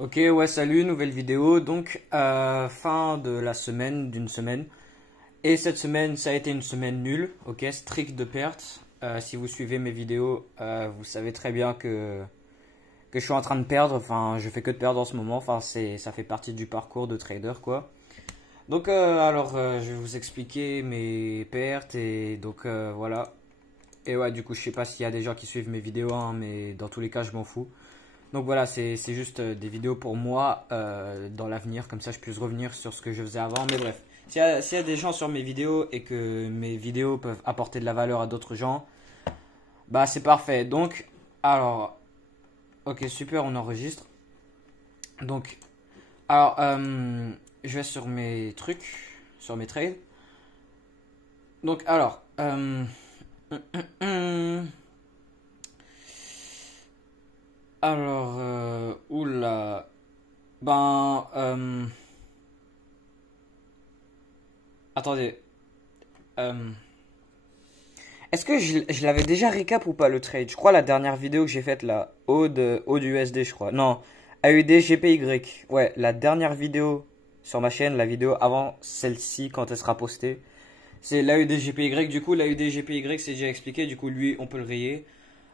Ok, ouais, salut, nouvelle vidéo. Donc, fin de la semaine, d'une semaine. Et cette semaine, ça a été une semaine nulle, ok, strict de perte. Si vous suivez mes vidéos, vous savez très bien que je suis en train de perdre. Enfin, je fais que de perdre en ce moment. Enfin, ça fait partie du parcours de trader, quoi. Donc, je vais vous expliquer mes pertes et donc, voilà. Et ouais, du coup, je sais pas s'il y a des gens qui suivent mes vidéos, hein, mais dans tous les cas, je m'en fous. Donc voilà, c'est juste des vidéos pour moi dans l'avenir, comme ça je puisse revenir sur ce que je faisais avant. Mais bref, s'il y a des gens sur mes vidéos et que mes vidéos peuvent apporter de la valeur à d'autres gens, bah c'est parfait. Donc, alors, ok, super, on enregistre. Donc, je vais sur mes trucs, sur mes trades. Donc, oula, ben, attendez. Euh, Est-ce que je l'avais déjà recap ou pas le trade? Je crois la dernière vidéo que j'ai faite là, Aude USD je crois. Non, AUD GPY. Ouais, la dernière vidéo sur ma chaîne, la vidéo avant celle-ci quand elle sera postée. C'est l'AUD GPY. Du coup, l'AUD GPY c'est déjà expliqué. Du coup, lui, on peut le rayer.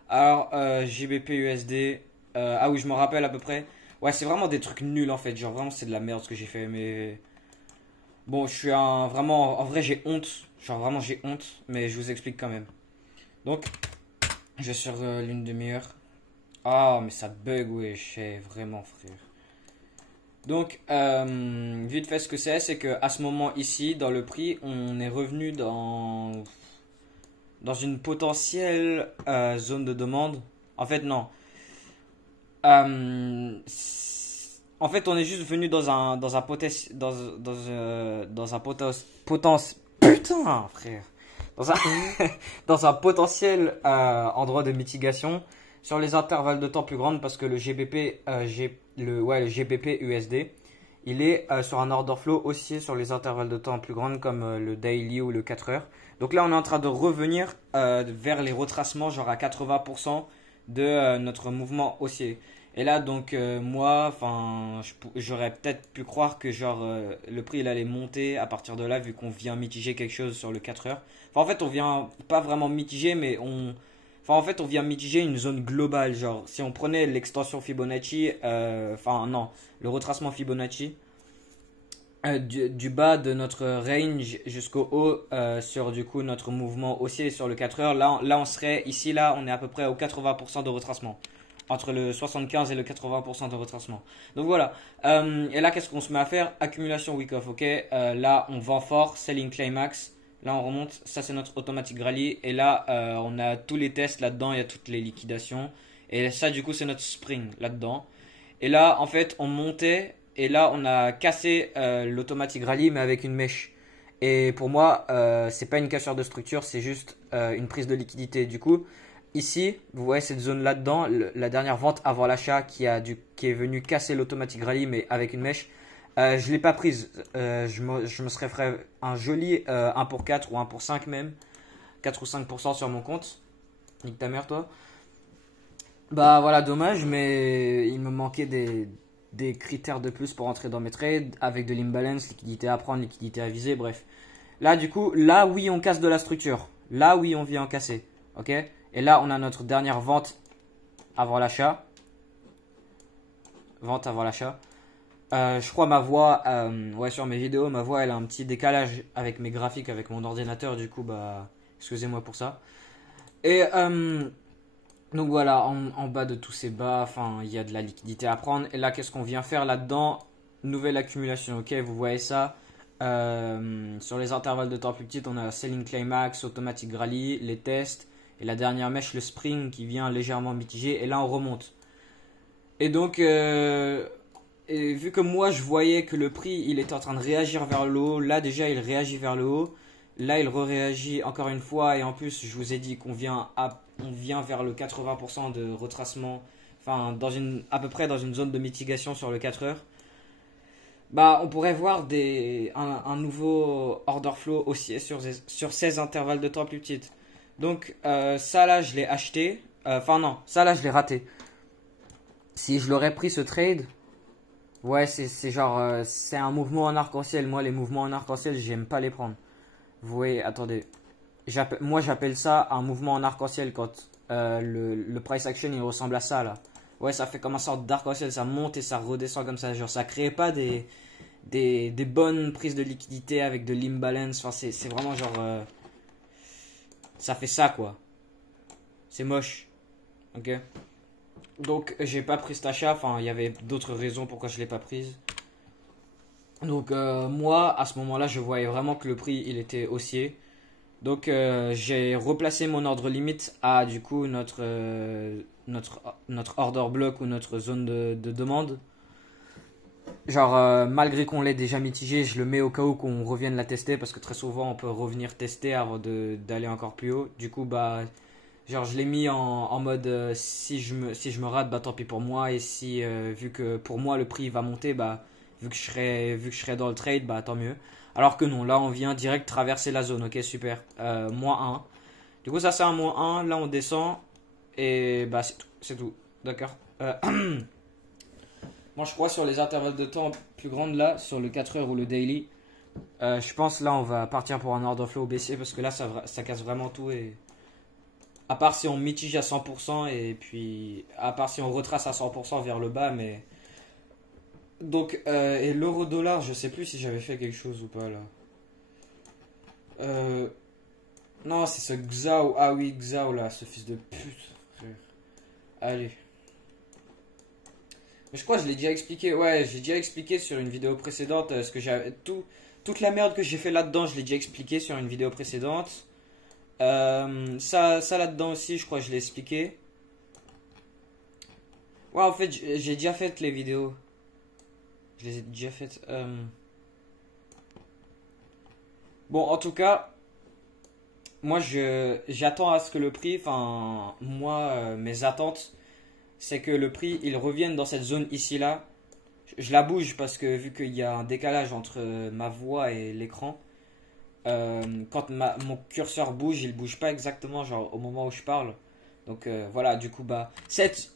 Alors, GBP USD. Ah oui, je me rappelle à peu près. Ouais, c'est vraiment des trucs nuls en fait. Genre, vraiment, c'est de la merde ce que j'ai fait. Mais bon, je suis un. Vraiment, en vrai, j'ai honte. Genre, vraiment, j'ai honte. Mais je vous explique quand même. Donc, je vais sur l'une de meilleures. Ah, mais ça bug, wesh, vraiment, frère. Donc, vite fait, ce que c'est que à ce moment ici, dans le prix, on est revenu dans une potentielle zone de demande. En fait, non. En fait, on est juste venu dans un potentiel. Putain, frère. Dans un, dans un potentiel endroit de mitigation sur les intervalles de temps plus grands parce que le GBP, le GBP USD, il est sur un order flow haussier sur les intervalles de temps plus grands comme le daily ou le 4 heures. Donc là, on est en train de revenir vers les retracements, genre à 80% de notre mouvement haussier. Et là, donc, moi, enfin, j'aurais peut-être pu croire que, genre, le prix, il allait monter à partir de là, vu qu'on vient mitiger quelque chose sur le 4 heures. Enfin, en fait, on vient pas vraiment mitiger, mais enfin, en fait, on vient mitiger une zone globale. Genre, si on prenait l'extension Fibonacci, enfin, non, le retracement Fibonacci, du bas de notre range jusqu'au haut sur du coup notre mouvement haussier sur le 4 heures. Là, on serait ici, là, on est à peu près au 80% de retracement. Entre le 75 et le 80% de retracement. Donc voilà. Et là, qu'est-ce qu'on se met à faire? Accumulation week-off, ok. Là, on vend fort, selling climax. Là, on remonte. Ça, c'est notre automatic rally. Et là, on a tous les tests là-dedans. Il y a toutes les liquidations. Et ça, du coup, c'est notre spring là-dedans. Et là, en fait, on montait. Et là, on a cassé l'automatic rally, mais avec une mèche. Et pour moi, c'est pas une cassure de structure, c'est juste une prise de liquidité. Du coup, ici, vous voyez cette zone là-dedans, la dernière vente avant l'achat qui est venue casser l'automatic rally, mais avec une mèche. Je l'ai pas prise. Je me serais fait un joli 1 pour 4 ou 1 pour 5 même. 4 ou 5% sur mon compte. Nique ta mère, toi. Bah voilà, dommage, mais il me manquait des critères de plus pour entrer dans mes trades avec de l'imbalance, liquidité à prendre, liquidité à viser, bref. Là, du coup, là, oui, on casse de la structure. Là, oui, on vient en casser. Ok? Et là, on a notre dernière vente avant l'achat. Vente avant l'achat. Je crois ma voix, ouais, sur mes vidéos, ma voix, elle a un petit décalage avec mes graphiques, avec mon ordinateur. Du coup, bah, excusez-moi pour ça. Et donc voilà, en bas de tous ces bas, enfin, il y a de la liquidité à prendre. Et là, qu'est-ce qu'on vient faire là-dedans? Nouvelle accumulation, ok, vous voyez ça. Sur les intervalles de temps plus petits, on a selling climax, automatic rally, les tests. Et la dernière mèche, le spring qui vient légèrement mitiger. Et là, on remonte. Et donc, et vu que moi, je voyais que le prix, il était en train de réagir vers le haut. Là, déjà, il réagit vers le haut. Là, il réagit encore une fois. Et en plus, je vous ai dit qu'on on vient vers le 80% de retracement. Enfin, à peu près dans une zone de mitigation sur le 4 heures. Bah, on pourrait voir un nouveau order flow haussier sur ces intervalles de temps plus petites. Donc, ça là, je l'ai acheté. Enfin, non, ça là, je l'ai raté. Si je l'aurais pris ce trade, Ouais, c'est genre, c'est un mouvement en arc-en-ciel. Moi, les mouvements en arc-en-ciel, j'aime pas les prendre. Vous voyez, attendez. Moi, j'appelle ça un mouvement en arc-en-ciel quand le price action, il ressemble à ça, là. Ouais, ça fait comme une sorte d'arc-en-ciel, ça monte et ça redescend comme ça. Genre, ça crée pas des bonnes prises de liquidité avec de l'imbalance. Enfin, c'est vraiment genre, ça fait ça, quoi. C'est moche. Ok. Donc, j'ai pas pris cet achat. Enfin, il y avait d'autres raisons pourquoi je l'ai pas prise. Donc, moi, à ce moment-là, je voyais vraiment que le prix, il était haussier. Donc, j'ai replacé mon ordre limite à, du coup, notre order block ou notre zone de demande. Genre, malgré qu'on l'ait déjà mitigé, je le mets au cas où qu'on revienne la tester parce que très souvent, on peut revenir tester avant d'aller encore plus haut. Du coup, bah, genre, je l'ai mis en mode si je me rate, bah tant pis pour moi. Et si, vu que pour moi, le prix va monter, bah, vu que je serai dans le trade, bah tant mieux. Alors que non, là, on vient direct traverser la zone. Ok, super. -1. Du coup, ça, c'est un -1. Là, on descend. Et bah, c'est tout. C'est tout. D'accord. Moi, je crois sur les intervalles de temps plus grandes, là, sur le 4 heures ou le daily, je pense là, on va partir pour un order flow baissier parce que là, ça casse vraiment tout. Et à part si on mitige à 100% et puis à part si on retrace à 100% vers le bas, mais donc et l'euro dollar, je sais plus si j'avais fait quelque chose ou pas là. Euh, non, c'est ce Xiao, ah oui Xiao là, ce fils de pute, frère. Allez. Mais je crois que je l'ai déjà expliqué. Ouais, j'ai déjà expliqué sur une vidéo précédente ce que j'avais toute la merde que j'ai fait là-dedans, je l'ai déjà expliqué sur une vidéo précédente. Ça là-dedans aussi, je crois que je l'ai expliqué. Ouais, en fait, j'ai déjà fait les vidéos. Je les ai déjà faites. Bon, en tout cas, moi, j'attends à ce que le prix, enfin, moi, mes attentes, c'est que le prix, il revienne dans cette zone ici là. Je la bouge parce que vu qu'il y a un décalage entre ma voix et l'écran, quand mon curseur bouge, il bouge pas exactement genre au moment où je parle. Donc voilà, du coup bah cette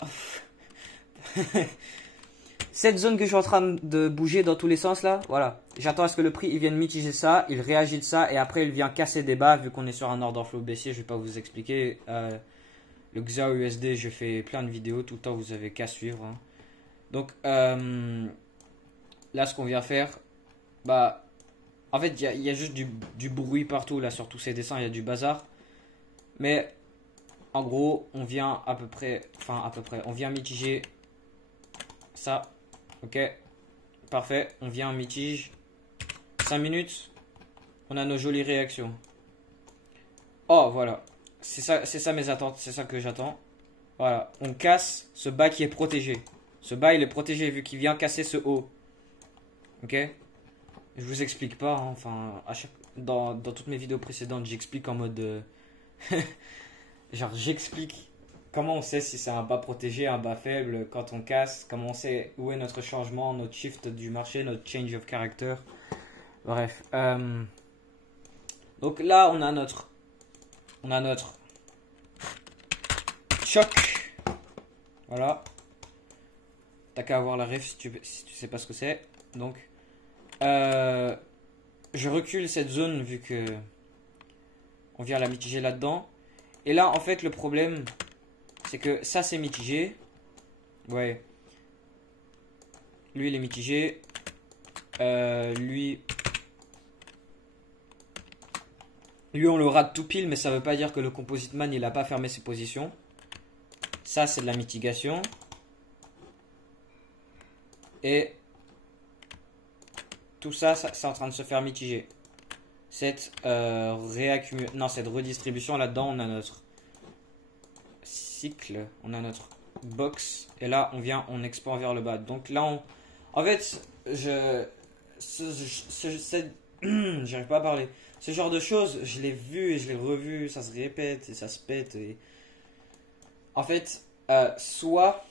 zone que je suis en train de bouger dans tous les sens là, voilà. J'attends à ce que le prix il vienne mitiger ça, il réagit de ça et après il vient casser des bas vu qu'on est sur un order flow baissier. Je vais pas vous expliquer. Le XAO USD, je fais plein de vidéos tout le temps, vous avez qu'à suivre, hein. Donc là, ce qu'on vient faire, bah, en fait, il y a juste du bruit partout là sur tous ces dessins, il y a du bazar. Mais en gros, on vient on vient mitiger ça. Ok, parfait, on vient mitige. 5 minutes, on a nos jolies réactions. Oh, voilà, c'est ça mes attentes, c'est ça que j'attends. Voilà, on casse ce bas qui est protégé. Ce bas, il est protégé vu qu'il vient casser ce haut. Ok? Je vous explique pas, hein. Enfin, dans toutes mes vidéos précédentes, j'explique en mode. Genre, j'explique comment on sait si c'est un bas protégé, un bas faible, quand on casse, comment on sait où est notre changement, notre shift du marché, notre change of character. Bref. Donc là, on a notre choc. Voilà. T'as qu'à avoir la ref si tu sais pas ce que c'est. Donc, je recule cette zone vu que on vient la mitiger là-dedans. Et là, en fait, le problème, c'est que ça, c'est mitigé. Ouais. Lui, il est mitigé. Lui, on le rate tout pile, mais ça veut pas dire que le Composite Man, il a pas fermé ses positions. Ça, c'est de la mitigation. Et tout ça, c'est en train de se faire mitiger. Cette cette redistribution là-dedans, on a notre cycle, on a notre box, et là on vient, on expand vers le bas. Donc là, en fait, j'arrive pas à parler. Ce genre de choses, je l'ai vu et je l'ai revu, ça se répète et ça se pète. Et... En fait, soit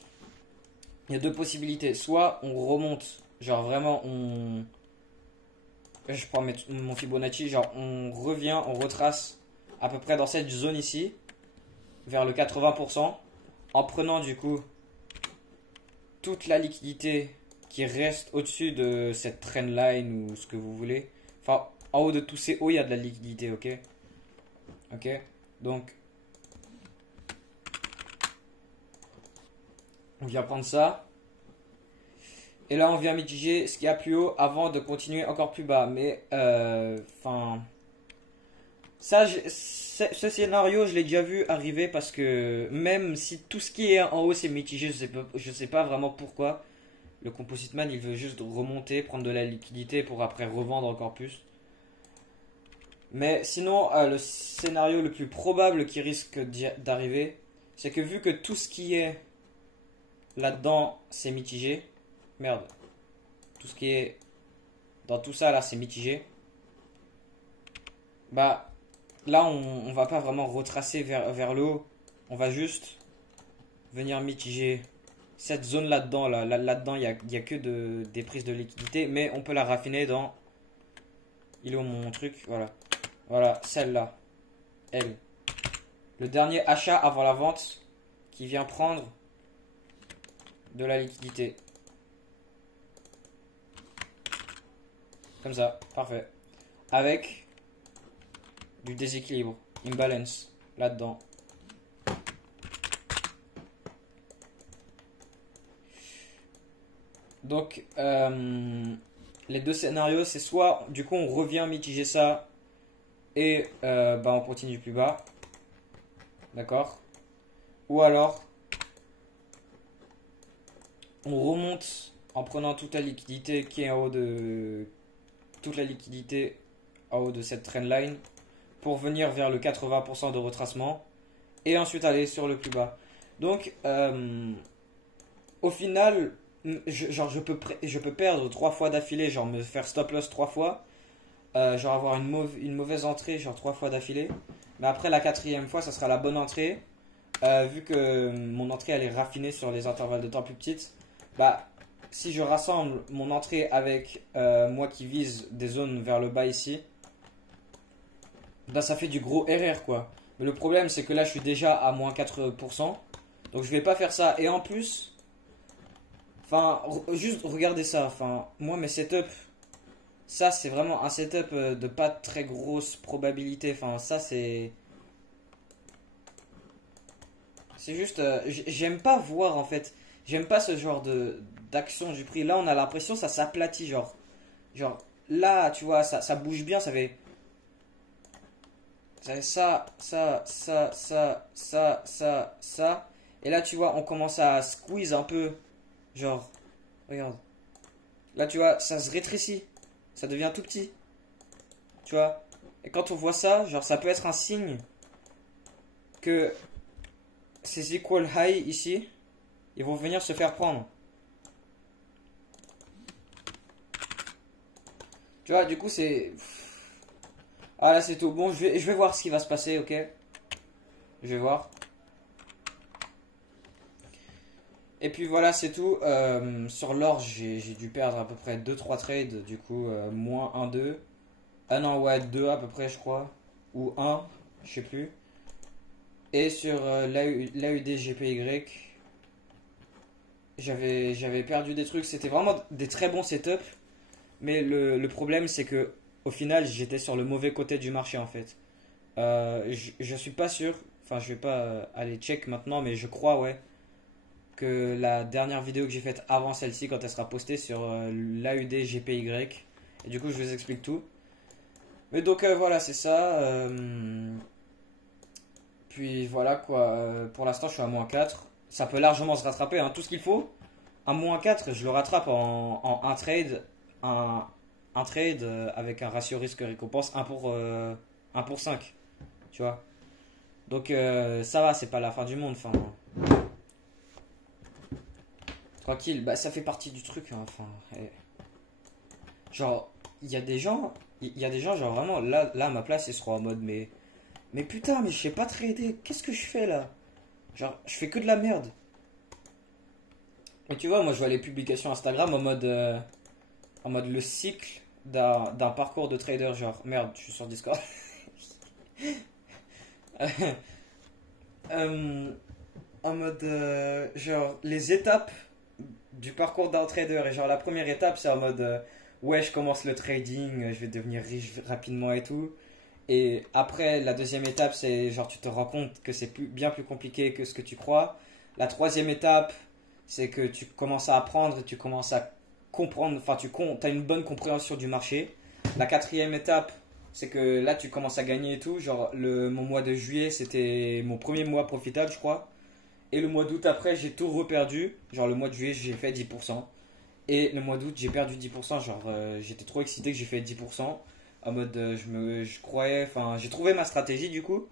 il y a deux possibilités, soit on remonte, genre vraiment je prends mon Fibonacci, genre on revient, on retrace à peu près dans cette zone ici, vers le 80%, en prenant du coup toute la liquidité qui reste au-dessus de cette trendline ou ce que vous voulez. Enfin, en haut de tous ces hauts, il y a de la liquidité, ok? Ok? Donc, on vient prendre ça. Et là, on vient mitiger ce qu'il y a plus haut avant de continuer encore plus bas. Mais, enfin... ça, ce scénario, je l'ai déjà vu arriver parce que même si tout ce qui est en haut c'est mitigé, je sais pas vraiment pourquoi. Le Composite Man, il veut juste remonter, prendre de la liquidité pour après revendre encore plus. Mais sinon, le scénario le plus probable qui risque d'arriver, c'est que vu que tout ce qui est là-dedans, c'est mitigé. Merde. Tout ce qui est dans tout ça là, c'est mitigé. Bah, là, on va pas vraiment retracer vers le haut. On va juste venir mitiger cette zone là-dedans. Là-dedans, il y a que des prises de liquidité. Mais on peut la raffiner dans... Il est où mon truc? Voilà. Voilà, celle-là. Elle. Le dernier achat avant la vente qui vient prendre de la liquidité. Comme ça, parfait. Avec du déséquilibre, imbalance, là-dedans. Donc, les deux scénarios, c'est soit, du coup, on revient mitiger ça et bah, on continue plus bas. D'accord? Ou alors, on remonte en prenant toute la liquidité qui est en haut de... toute la liquidité en haut de cette trendline pour venir vers le 80% de retracement et ensuite aller sur le plus bas. Donc, au final, genre je peux perdre 3 fois d'affilée, genre me faire stop loss 3 fois, genre avoir une mauvaise entrée, genre 3 fois d'affilée. Mais après la quatrième fois, ça sera la bonne entrée. Vu que mon entrée elle est raffinée sur les intervalles de temps plus petites, bah si je rassemble mon entrée avec moi qui vise des zones vers le bas ici, bah ça fait du gros RR quoi. Mais le problème c'est que là je suis déjà à moins 4%, donc je vais pas faire ça. Et en plus, enfin juste regardez ça, enfin moi mes setups, ça c'est vraiment un setup de pas très grosse probabilité, enfin ça c'est juste, j'aime pas voir en fait, j'aime pas ce genre de d'action du prix. Là on a l'impression ça s'aplatit genre là tu vois ça bouge bien, ça fait ça. Et là tu vois on commence à squeeze un peu, genre regarde. Là tu vois ça se rétrécit, ça devient tout petit, tu vois. Et quand on voit ça, genre ça peut être un signe que ces equal high ici, ils vont venir se faire prendre. Tu vois, du coup, c'est... Ah là, c'est tout. Bon, je vais voir ce qui va se passer, ok? Je vais voir. Et puis voilà, c'est tout. Sur l'or, j'ai dû perdre à peu près 2-3 trades. Du coup, moins 1-2. Ah non, ouais, 2 à peu près, je crois. Ou 1, je sais plus. Et sur l'AUD GPY, j'avais perdu des trucs. C'était vraiment des très bons setups. Mais le problème, c'est que au final, j'étais sur le mauvais côté du marché en fait. Je suis pas sûr. Enfin, je vais pas aller check maintenant, mais je crois, ouais, que la dernière vidéo que j'ai faite avant celle-ci, quand elle sera postée sur l'AUD GPY, et du coup, je vous explique tout. Mais donc, voilà, c'est ça. Puis voilà quoi. Pour l'instant, je suis à moins 4. Ça peut largement se rattraper, hein, tout ce qu'il faut. À moins 4, je le rattrape en un trade. Un trade avec un ratio risque-récompense 1 pour 5. Tu vois. Donc ça va, c'est pas la fin du monde. Enfin, tranquille, bah ça fait partie du truc. Hein, enfin, genre, il y a des gens, genre vraiment, là à ma place, ils seront en mode, mais putain, mais je sais pas trader. Qu'est-ce que je fais là? Genre, je fais que de la merde. Et tu vois, moi je vois les publications Instagram en mode le cycle d'un parcours de trader. Genre, merde, je suis sur Discord. En mode genre les étapes du parcours d'un trader. Et genre, la première étape, c'est en mode ouais, je commence le trading, je vais devenir riche rapidement et tout. Et après, la deuxième étape, c'est genre, tu te rends compte que c'est bien plus compliqué que ce que tu crois. La troisième étape, c'est que tu commences à apprendre et tu commences à comprendre, enfin, as une bonne compréhension du marché. La quatrième étape, c'est que là, tu commences à gagner et tout. Genre, mon mois de juillet, c'était mon premier mois profitable, je crois. Et le mois d'août, après, j'ai tout reperdu. Genre, le mois de juillet, j'ai fait 10%. Et le mois d'août, j'ai perdu 10%. Genre, j'étais trop excité que j'ai fait 10%. En mode, je croyais, enfin, j'ai trouvé ma stratégie du coup.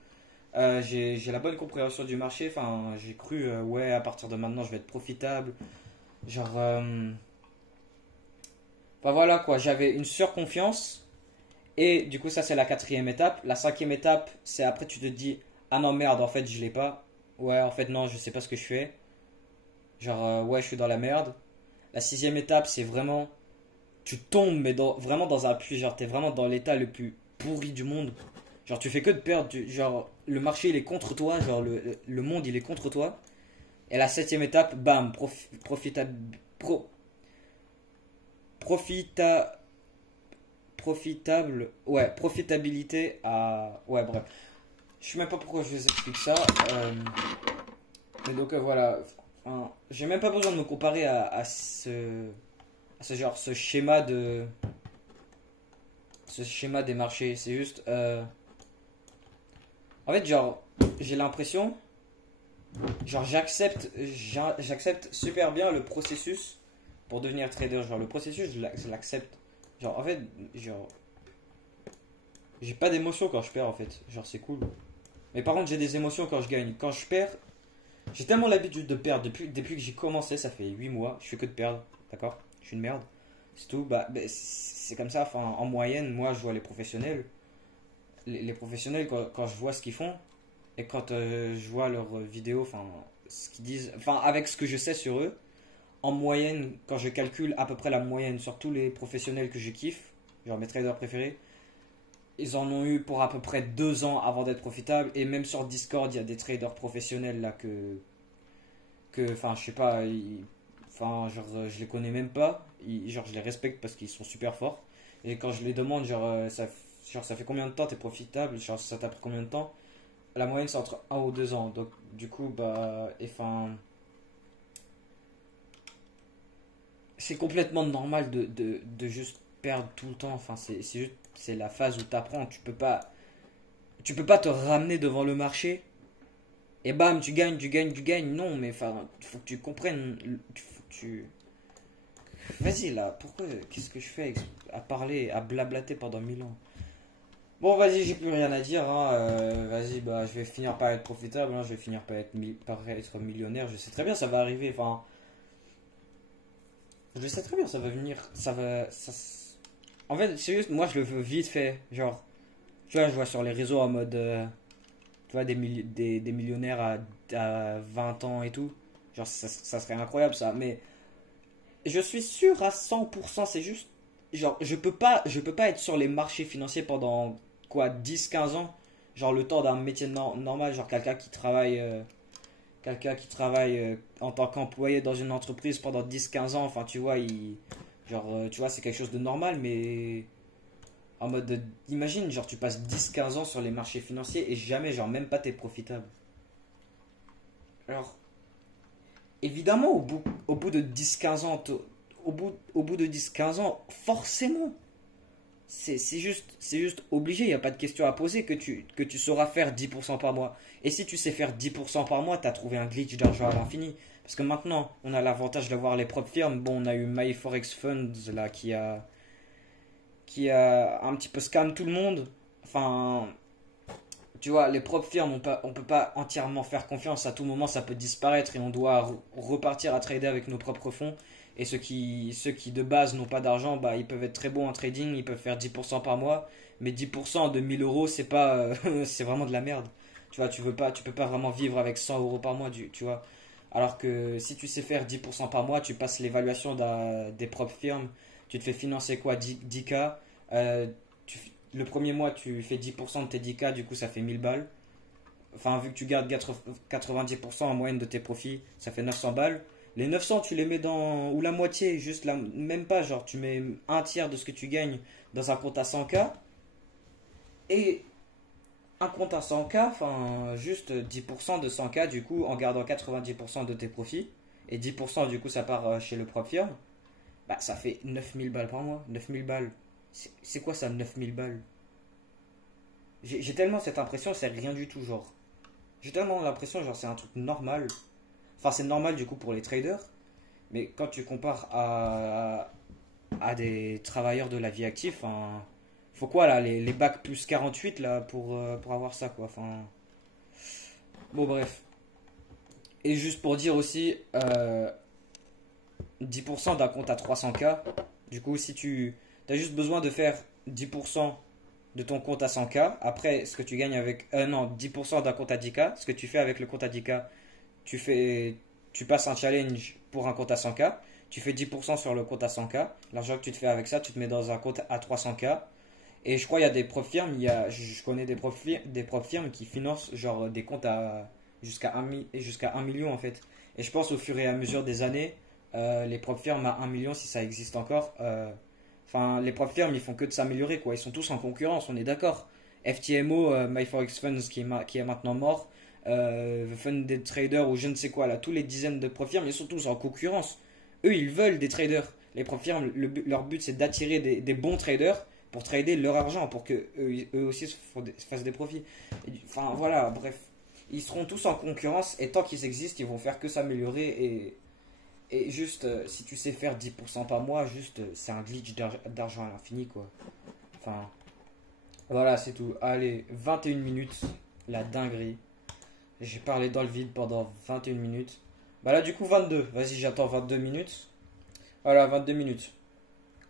J'ai la bonne compréhension du marché. Enfin, j'ai cru, ouais, à partir de maintenant, je vais être profitable. Genre, enfin voilà quoi, j'avais une surconfiance. Et du coup, ça, c'est la quatrième étape. La cinquième étape, c'est après, tu te dis, ah non, merde, en fait, je l'ai pas. Ouais, en fait, non, je sais pas ce que je fais. Genre, ouais, je suis dans la merde. La sixième étape, c'est vraiment, tu tombes, mais vraiment dans un puits. Genre, t'es vraiment dans l'état le plus pourri du monde. Genre, tu fais que de perdre. Genre, le marché, il est contre toi. Genre, le monde, il est contre toi. Et la septième étape, bam, pro- profita, profitable. Ouais, profitabilité à. Ouais, bref. Je sais même pas pourquoi je vous explique ça. Mais donc, voilà. Enfin, j'ai même pas besoin de me comparer à ce genre, ce schéma des marchés. C'est juste. En fait, genre, j'ai l'impression. Genre, j'accepte super bien le processus pour devenir trader. Genre, le processus, je l'accepte. Genre, en fait, genre, j'ai pas d'émotion quand je perds, en fait. Genre, c'est cool. Mais par contre, j'ai des émotions quand je gagne. Quand je perds, j'ai tellement l'habitude de perdre. Depuis que j'ai commencé, ça fait 8 mois, je fais que de perdre. D'accord? Je suis une merde. C'est tout. Bah, c'est comme ça. Enfin, en moyenne, moi, je vois les professionnels. Les professionnels, quand je vois ce qu'ils font, et quand je vois leurs vidéos, enfin, ce qu'ils disent, enfin, avec ce que je sais sur eux, en moyenne, quand je calcule à peu près la moyenne sur tous les professionnels que je kiffe, genre mes traders préférés, ils en ont eu pour à peu près 2 ans avant d'être profitables. Et même sur Discord, il y a des traders professionnels là enfin, je sais pas, enfin, genre, je les connais même pas. Genre, je les respecte parce qu'ils sont super forts. Et quand je les demande, genre, ça fait combien de temps t'es profitable? Genre, ça t'a pris combien de temps? La moyenne, c'est entre 1 ou 2 ans. Donc, du coup, bah, enfin, c'est complètement normal de juste perdre tout le temps. Enfin, c'est la phase où t'apprends. Tu peux pas te ramener devant le marché et bam, tu gagnes, tu gagnes, tu gagnes. Non, mais enfin, il faut que tu comprennes. Faut que tu. Vas-y là, pourquoi. Qu'est-ce que je fais à parler, à blablater pendant 1000 ans? Bon, vas-y, j'ai plus rien à dire, hein. Vas-y, bah, je vais finir par être profitable, hein. Je vais finir par être millionnaire. Je sais très bien, ça va arriver. Enfin, je sais très bien, ça va venir. En fait, c'est juste, moi, je le veux vite fait. Genre, tu vois, je vois sur les réseaux en mode. Tu vois, des millionnaires à 20 ans et tout. Genre, ça serait incroyable, ça. Mais je suis sûr à 100%, c'est juste. Genre, je peux pas être sur les marchés financiers pendant quoi, 10 15 ans. Genre, le temps d'un métier normal, genre quelqu'un qui travaille en tant qu'employé dans une entreprise pendant 10 15 ans. Enfin, tu vois, genre, tu vois, c'est quelque chose de normal, mais en mode, imagine, genre, tu passes 10 15 ans sur les marchés financiers et jamais, genre, même pas t'es profitable. Alors, évidemment, au bout de 10 15 ans, au bout de 10 15 ans, forcément, c'est juste obligé, il n'y a pas de question à poser que tu sauras faire 10% par mois. Et si tu sais faire 10% par mois, tu as trouvé un glitch d'argent à l'infini. Parce que maintenant, on a l'avantage d'avoir les propres firmes. Bon, on a eu MyForex Funds là qui a un petit peu scam tout le monde. Enfin, tu vois, les propres firmes, on peut pas entièrement faire confiance. À tout moment, ça peut disparaître et on doit repartir à trader avec nos propres fonds. Et ceux qui de base n'ont pas d'argent, bah, ils peuvent être très bons en trading, ils peuvent faire 10% par mois. Mais 10% de 1000 euros, c'est pas, c'est vraiment de la merde. Tu vois, tu peux pas vraiment vivre avec 100 euros par mois, tu vois. Alors que si tu sais faire 10% par mois, tu passes l'évaluation des propres firmes, tu te fais financer quoi, 10K. euh, le premier mois, tu fais 10% de tes 10K, du coup, ça fait 1000 balles. Enfin, vu que tu gardes 90% en moyenne de tes profits, ça fait 900 balles. Les 900, tu les mets dans. Ou la moitié, juste la. Même pas, genre, tu mets un tiers de ce que tu gagnes dans un compte à 100K. Et un compte à 100K, enfin, juste 10% de 100K, du coup, en gardant 90% de tes profits. Et 10%, du coup, ça part chez le propre firme. Bah, ça fait 9000 balles par mois. 9000 balles. C'est quoi ça, 9000 balles? J'ai tellement cette impression, c'est rien du tout, genre. J'ai tellement l'impression, genre, c'est un truc normal. Enfin, c'est normal du coup pour les traders, mais quand tu compares à des travailleurs de la vie active, enfin, faut quoi là, les bacs plus 48 là pour avoir ça quoi. Enfin, bon, bref. Et juste pour dire aussi, 10% d'un compte à 300K, du coup, si tu as juste besoin de faire 10% de ton compte à 100K, après ce que tu gagnes avec. Non, 10% d'un compte à 10K, ce que tu fais avec le compte à 10K, tu fais, tu passes un challenge pour un compte à 100K, tu fais 10% sur le compte à 100K, l'argent que tu te fais avec ça, tu te mets dans un compte à 300K. Et je crois il y a des profs firmes, je connais des profs firmes qui financent genre des comptes à jusqu'à 1 million en fait. Et je pense au fur et à mesure des années, les profs firmes à 1 million, si ça existe encore, enfin les profs firmes ils font que de s'améliorer quoi, ils sont tous en concurrence, on est d'accord. FTMO, MyForex Funds qui est maintenant mort, The Funded Trader ou je ne sais quoi là, tous les dizaines de profs firmes ils sont tous en concurrence. Eux ils veulent des traders. Les profs firmes, leur but c'est d'attirer des bons traders pour trader leur argent, pour que eux aussi fassent des profits. Enfin voilà, bref. Ils seront tous en concurrence et tant qu'ils existent, ils vont faire que s'améliorer et juste, si tu sais faire 10% par mois, juste, c'est un glitch d'argent à l'infini quoi. Enfin, voilà, c'est tout. Allez, 21 minutes, la dinguerie. J'ai parlé dans le vide pendant 21 minutes. Bah là, du coup, 22. Vas-y, j'attends 22 minutes. Voilà, 22 minutes.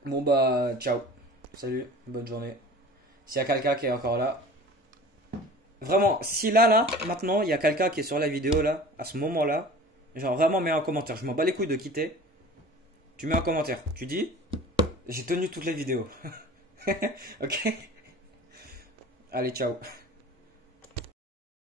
Bon bah, ciao. Salut, bonne journée. S'il y a quelqu'un qui est encore là. Vraiment, si là, maintenant, il y a quelqu'un qui est sur la vidéo là, à ce moment-là, genre vraiment mets un commentaire. Je m'en bats les couilles de quitter. Tu mets un commentaire. Tu dis, j'ai tenu toutes les vidéos. Ok? Allez, ciao.